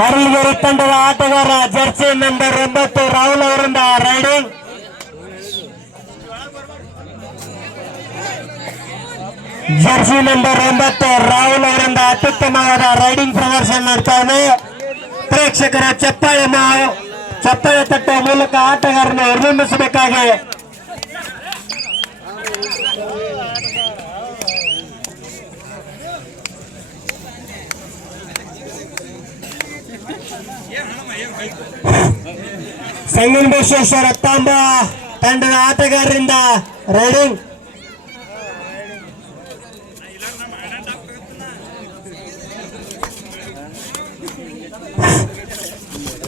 ಹರಳಗೆರೆ ತಂಡದ ಆಟಗಾರ Jersey number 9 Rahul ಅವರಿಂದ ರೈಡಿಂಗ್. ಜರ್ಸಿ ನಂಬರ್ 9 ರಾಹುಲ್ ಅವರಿಂದ ಅತ್ಯುತ್ತಮವಾದ ರೈಡಿಂಗ್ ಪ್ರದರ್ಶನ ಮಾಡ್ತಾ ಇದೆ. ಪ್ರೇಕ್ಷಕರ ಚಪ್ಪಾಳೆ ತಟ್ಟುವ ಮೂಲಕ ಆಟಗಾರನ್ನು ಅಭಿನಂದಿಸಬೇಕಾಗಿ ಸಂಗಮೇಶ್ವರ ತಾಂಬ ತಂಡದ ಆಟಗಾರರಿಂದ ರೈಡಿಂಗ್.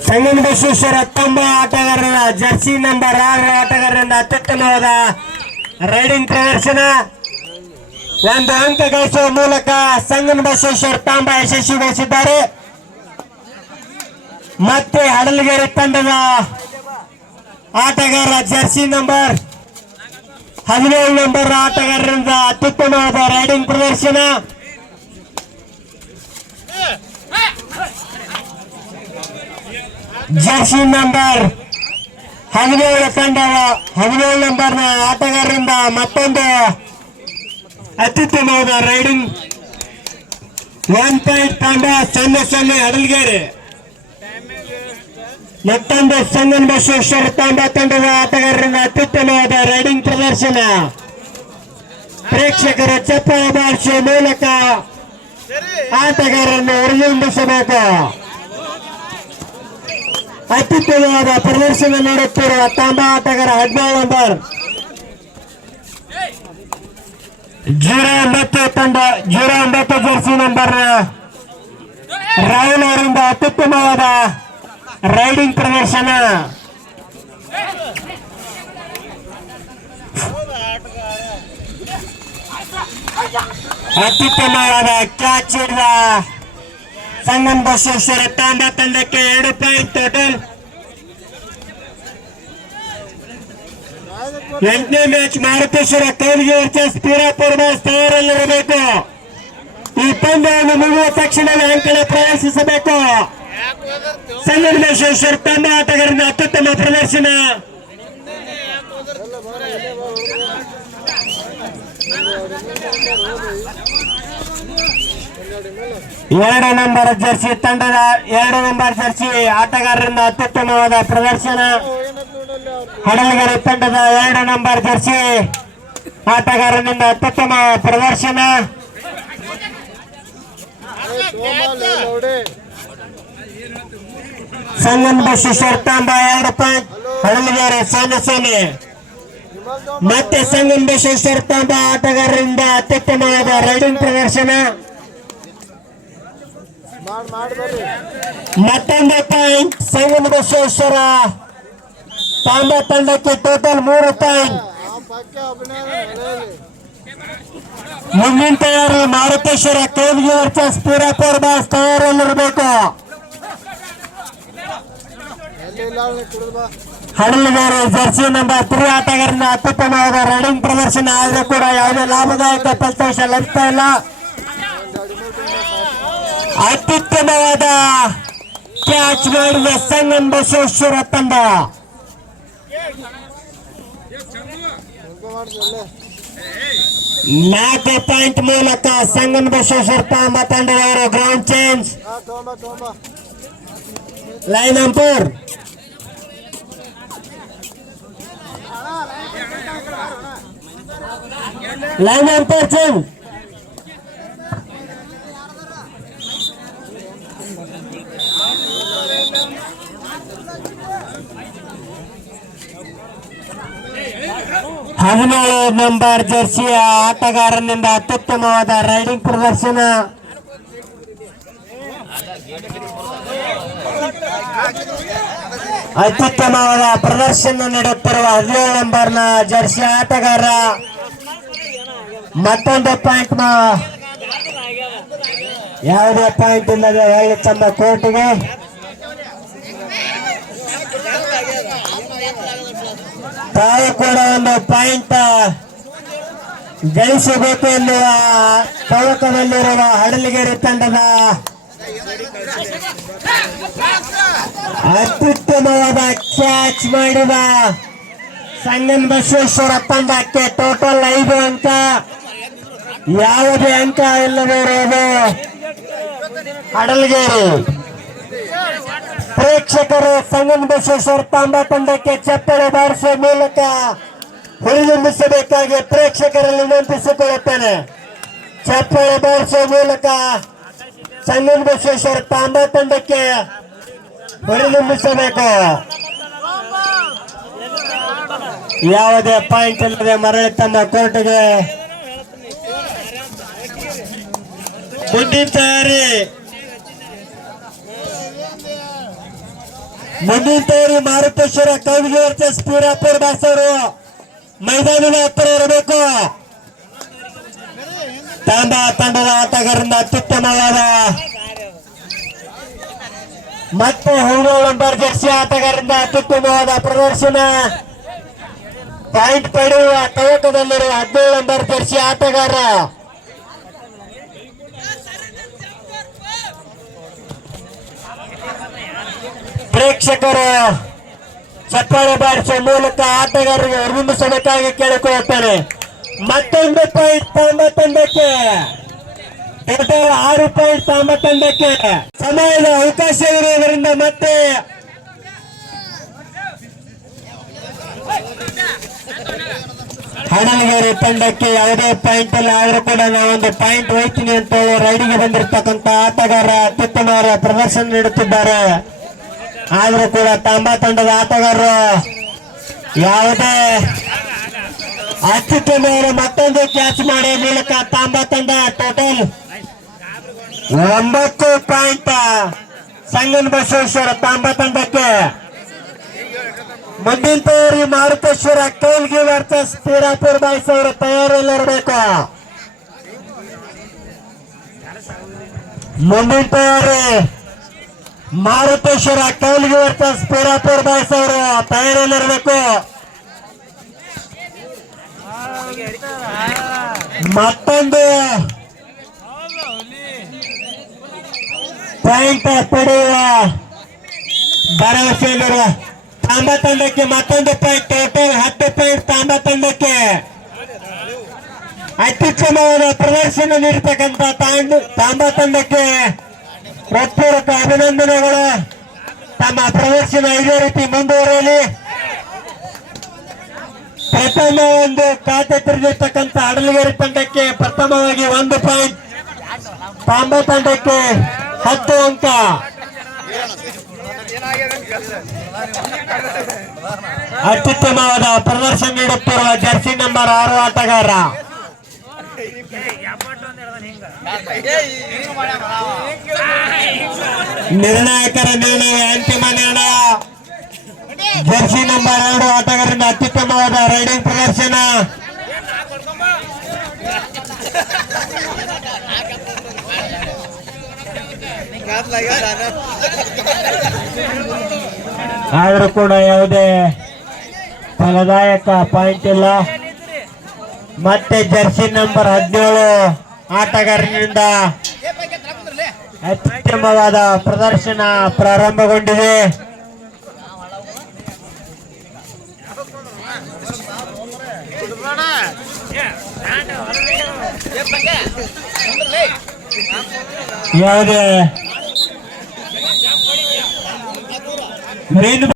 ಸಂಗಮೇಶ್ವರ ತಾಂಬ ಆಟಗಾರರ ಜರ್ಸಿ ನಂಬರ್ 6 ಆಟಗಾರರಿಂದ ಅತ್ಯುತ್ತಮವಾದ ರೈಡಿಂಗ್ ಪ್ರದರ್ಶನ. ಒಂದು ಅಂಕ ಗಳಿಸುವ ಮೂಲಕ ಸಂಗಮೇಶ್ವರ ತಾಂಬ ಯಶಸ್ವಿಗೊಳಿಸಿದ್ದಾರೆ. ಮತ್ತೆ ಹಡಲಗೆರೆ ತಂಡದ ಆಟಗಾರ ಜರ್ಸಿ ನಂಬರ್ 17 ಆಟಗಾರರಿಂದ ಅತ್ಯುತ್ತಮವಾದ ರೈಡಿಂಗ್ ಪ್ರದರ್ಶನ. ಜರ್ಸಿ ನಂಬರ್ 17 ತಂಡದ 17 ಆಟಗಾರರಿಂದ ಮತ್ತೊಂದು ಅತ್ಯುತ್ತಮವಾದ ರೈಡಿಂಗ್. 1 ಪಾಯಿಂಟ್ ತಂಡ 0-0 ಹಡಲಗೆರೆ. ಮತ್ತೊಂದು ಸಂಗಮೇಶ್ವರ ತಂಡದ ಆಟಗಾರರಿಂದ ಅತ್ಯುತ್ತಮವಾದ ರೈಡಿಂಗ್ ಪ್ರದರ್ಶನ. ಪ್ರೇಕ್ಷಕರ ಚಪ್ಪಾಳೆ ಬಾರಿಸುವ ಮೂಲಕ ಆಟಗಾರರನ್ನು ಅಭಿನಂದಿಸಬೇಕು. ಅತ್ಯುತ್ತಮವಾದ ಪ್ರದರ್ಶನ ನೀಡುತ್ತಿರುವ ತಾಂಬ ಆಟಗಾರ 17 ನಂಬರ್ 09 ತಂಡ 09 ಜರ್ಸಿ ನಂಬರ್ ರಾಹುಲ್ ಅವರಿಂದ ಅತ್ಯುತ್ತಮವಾದ ರೈಡಿಂಗ್ ಪ್ರದರ್ಶನ. ಅತ್ಯುತ್ತಮವಾದ ಕ್ಯಾಚ್ ಹಿಡಿದ ಸಂಗಮೇಶ್ವರ ತಾಂಬ ತಂಡಕ್ಕೆ 2 ಪಾಯಿಂಟ್ ಟೋಟಲ್. 8ನೇ ಮ್ಯಾಚ್ ಮಾರುತೇಶ್ವರ ಕೈಲಿಗೆ ವರ್ಸಸ್ ಪೀರಾಪುರ ತಯಾರಲ್ಲಿರಬೇಕು. ಈ ಪಂದ್ಯವನ್ನು ಮುಗಿದ ತಕ್ಷಣವೇ ಅಂಕಣ ಪ್ರವೇಶಿಸಬೇಕು. ಸಂಗಮೇಶ್ವರ ತಂಡ ಆಟಗಾರರಿಂದ ಅತ್ಯುತ್ತಮ ಪ್ರದರ್ಶನ. 2 ನಂಬರ್ ಜರ್ಸಿ ತಂಡದ 2 ನಂಬರ್ ಜರ್ಸಿ ಆಟಗಾರರಿಂದ ಅತ್ಯುತ್ತಮವಾದ ಪ್ರದರ್ಶನ. ಹಡಲಗೆರೆ ತಂಡದ 2 ನಂಬರ್ ಜರ್ಸಿ ಆಟಗಾರರಿಂದ ಅತ್ಯುತ್ತಮ ಪ್ರದರ್ಶನ. ಸಂಗಮೇಶ್ವರ ತಾಂಬ 2 ಪಾಯಿಂಟ್ ಹಡಲಗೆರೆ 0-0. ಮತ್ತೆ ಸಂಗಮೇಶ್ವರ ತಾಂಬ ಆಟಗಾರರಿಂದ ಅತ್ಯುತ್ತಮವಾದ ರೈಡಿಂಗ್ ಪ್ರದರ್ಶನ. ಮತ್ತೊಂದು ಪಾಯಿಂಟ್ ಸಂಗಮೇಶ್ವರ ತಾಂಬ ತಂಡಕ್ಕೆ ಟೋಟಲ್ 3 ಪಾಯಿಂಟ್. ಮುಂದಿನ ತಯಾರಿ ಮಾರುತೇಶ್ವರ ಕೈಲಿಗೆ ವರ್ಸಸ್ ಪೀರಾಪುರ ಬಾಸ್ ತಯಾರಲ್ಲಿರಬೇಕು. ಹಡಲಗೆರೆ ಜರ್ಸಿ ನಂಬರ್ 3 ಆಟಗಾರರಿಂದ ಅತ್ಯುತ್ತಮವಾದ ರೈಡಿಂಗ್ ಪ್ರದರ್ಶನ ಆದರೂ ಕೂಡ ಯಾವುದೇ ಲಾಭದಾಯಕ ಫಲಿತಾಂಶ ಲಭಿಸ್ತಾ ಇಲ್ಲ. ಅತ್ಯುತ್ತಮವಾದ ಕ್ಯಾಚ್ ಮಾಡಿದ ಸಂಗಮೇಶ್ವರ ತಂಡ. 4 ಪಾಯಿಂಟ್ ಮೂಲಕ ಸಂಗಮೇಶ್ವರ ತಾಂಬ ತಂಡದವರು ground change. Line umpire change. ಹದಿನೇಳು ನಂಬರ್ ಜರ್ಸಿಯ ಆಟಗಾರನಿಂದ ಅತ್ಯುತ್ತಮವಾದ ರೈಡಿಂಗ್ ಪ್ರದರ್ಶನ. ಅತ್ಯುತ್ತಮವಾದ ಪ್ರದರ್ಶನ ನೀಡುತ್ತಿರುವ 17 ನಂಬರ್ನ ಜರ್ಸಿ ಆಟಗಾರ ಮತ್ತೊಂದು ಪಾಯಿಂಟ್. ಯಾವುದೇ ಪಾಯಿಂಟ್ ಇಲ್ಲದೆ ಒಳ್ಳೆ ತಮ್ಮ ಕೋರ್ಟಿಗೆ ತಾವು ಕೂಡ ಒಂದು ಪಾಯಿಂಟ್ ಗಳಿಸಬೇಕು ಎನ್ನುವ ತವಕದಲ್ಲಿರುವ ಹಡಲಗೆರೆ ತಂಡದ ಅತ್ಯುತ್ತಮವಾದ ಕ್ಯಾಚ್ ಮಾಡಿದ ಸಂಗನ್ ಬಸವೇಶ್ವರ ತಂಡಕ್ಕೆ ಟೋಟಲ್ 5 ಅಂಕ. ಯಾವುದೇ ಅಂಕ ಇಲ್ಲದೆ ಇರುವುದು ಅಡಲ್ಗೇರಿ. ಪ್ರೇಕ್ಷಕರು ಸಂಗನ್ ಬಸವೇಶ್ವರ ತಂಡಕ್ಕೆ ಚಪ್ಪಳೆ ಬಾರಿಸುವ ಮೂಲಕ ಹುರಿದುಂಬಿಸಬೇಕಾಗಿ ಪ್ರೇಕ್ಷಕರಲ್ಲಿ ವಿನಂತಿಸಿಕೊಳ್ಳುತ್ತೇನೆ. ಚಪ್ಪಳೆ ಬಾರಿಸುವ ಮೂಲಕ ಸಂಗನ್ ಬಸವೇಶ್ವರ ತಂಡಕ್ಕೆ ಹುರಿದುಂಬಿಸಬೇಕು. ಯಾವುದೇ ಪಾಯಿಂಟ್ ಇಲ್ಲದೆ ಮರಳಿ ತಮ್ಮ ಕೋರ್ಟ್ಗೆ ಮುಂದಿನ ತಯಾರಿ ಮಾರುತೇಶ್ವರ ಕವಿಗೆ ವರ್ಚಸ್ ಪೀರಾಪುರ ಬಾಸವರು ಮೈದಾನದ ಹತ್ತಿರ ಇರಬೇಕು. ತಂಡದ ಆಟಗಾರರಿಂದ ಅತ್ಯುತ್ತಮವಾದ ಮತ್ತೆ 17 ನಂಬರ್ ಜರ್ಸಿ ಆಟಗಾರರಿಂದ ಅತ್ಯುತ್ತಮವಾದ ಪ್ರದರ್ಶನ. ಪಾಯಿಂಟ್ ಪಡೆಯುವ ತವಕದಲ್ಲಿರುವ 17 ನಂಬರ್ ಜರ್ಸಿ ಆಟಗಾರ ಪ್ರೇಕ್ಷಕರು ಚಪ್ಪಾಳೆ ಬಾರಿಸುವ ಮೂಲಕ ಆಟಗಾರರಿಗೆ ಹೊರಬಿಂಬಿಸಬೇಕಾಗಿ ಕೇಳಿಕೊಳ್ಳುತ್ತಾರೆ. ಮತ್ತೊಂದು ಪಾಯಿಂಟ್ ತಂಡಕ್ಕೆ ಟೋಟಲ್ 6 ಪಾಯಿಂಟ್ ತಂಡಕ್ಕೆ ಸಮಯದ ಅವಕಾಶವಿರುವುದರಿಂದ ಮತ್ತೆ ಹಡಲಗೇರಿ ತಂಡಕ್ಕೆ ಯಾವುದೇ ಪಾಯಿಂಟ್ ಇಲ್ಲ. ಆದ್ರೂ ಕೂಡ ನಾವೊಂದು ಪಾಯಿಂಟ್ ಹೋಯ್ತೀನಿ ಅಂತ ಹೇಳಿ ರೈಡಿಗೆ ಬಂದಿರತಕ್ಕಂತ ಆಟಗಾರ ಅತ್ಯುತ್ತಮವಾದ ಪ್ರದರ್ಶನ ನೀಡುತ್ತಿದ್ದಾರೆ. ಆದ್ರೂ ಕೂಡ ತಾಂಬಾ ತಂಡದ ಆಟಗಾರರು ಯಾವುದೇ ಅತ್ಯುತ್ತಮವಾದ ಮತ್ತೊಂದು ಕ್ಯಾಚ್ ಮಾಡುವ ಮೂಲಕ ತಾಂಬಾ ತಂಡ ಟೋಟಲ್ 9 ಪಾಯಿಂಟ್ ಸಂಗನ್ ಬಸವೇಶ್ವರ ತಾಂಬಾ ತಂಡಕ್ಕೆ. ಮುಂದಿನ ತಯಾರಿ ಮಾರುತೇಶ್ವರ ಕೌಲ್ಗಿ ವರ್ಸಸ್ ಪೀರಾಪುರ ಬಾಯ್ಸ್ ಅವರು ತಯಾರಿಯಲ್ಲಿರಬೇಕು. ಮುಂದಿನ ತಯಾರಿ ಮಾರುತೇಶ್ವರ ಕೌಲ್ಗಿ ವರ್ಸಸ್ ಪೀರಾಪುರ ಬಾಯ್ಸ್ ಅವರು ತಯಾರಿಯಲ್ಲಿರಬೇಕು. ಮತ್ತೊಂದು ಪಾಯಿಂಟ್ ಪಡೆಯುವ ಭರವಸೆಯಲ್ಲಿರುವ ತಾಂಬಾ ತಂಡಕ್ಕೆ ಮತ್ತೊಂದು ಪಾಯಿಂಟ್. ಟೋಟಲ್ 10 ಪಾಯಿಂಟ್ ತಾಂಬಾ ತಂಡಕ್ಕೆ. ಅತ್ಯುತ್ತಮವಾದ ಪ್ರದರ್ಶನ ನೀಡತಕ್ಕಂಥ ತಾಂಬಾ ತಂಡಕ್ಕೆ ಹೃತ್ಪೂರ್ವಕ ಅಭಿನಂದನೆಗಳು. ತಮ್ಮ ಪ್ರದರ್ಶನ ಇದೇ ರೀತಿ ಮುಂದುವರೆಯಲಿ. ಪ್ರಥಮ ಒಂದು ಖಾತೆ ತೆರೆದಿರ್ತಕ್ಕಂಥ ಅಡಲಗೇರಿ ತಂಡಕ್ಕೆ ಪ್ರಥಮವಾಗಿ 1 ಪಾಯಿಂಟ್, ತಾಂಬಾ ತಂಡಕ್ಕೆ 10 ಅಂಕ. ಅತ್ಯುತ್ತಮವಾದ ಪ್ರದರ್ಶನ ನೀಡುತ್ತಿರುವ ಜರ್ಸಿ ನಂಬರ್ 6 ಆಟಗಾರ ನಿರ್ಣಾಯಕರ ನಿರ್ಣಯ, ಅಂತಿಮ ನಿರ್ಣಯ. ಜರ್ಸಿ ನಂಬರ್ 2 ಆಟಗಾರರಿಂದ ಅತ್ಯುತ್ತಮವಾದ ರೈಡಿಂಗ್ ಪ್ರದರ್ಶನ. ಆದರೂ ಕೂಡ ಯಾವುದೇ ಫಲದಾಯಕ ಪಾಯಿಂಟ್ ಇಲ್ಲ. ಮತ್ತೆ ಜರ್ಸಿ ನಂಬರ್ 17 ಆಟಗಾರನಿಂದ ಅತ್ಯುತ್ತಮವಾದ ಪ್ರದರ್ಶನ ಪ್ರಾರಂಭಗೊಂಡಿದೆ. ಯಾವುದೇ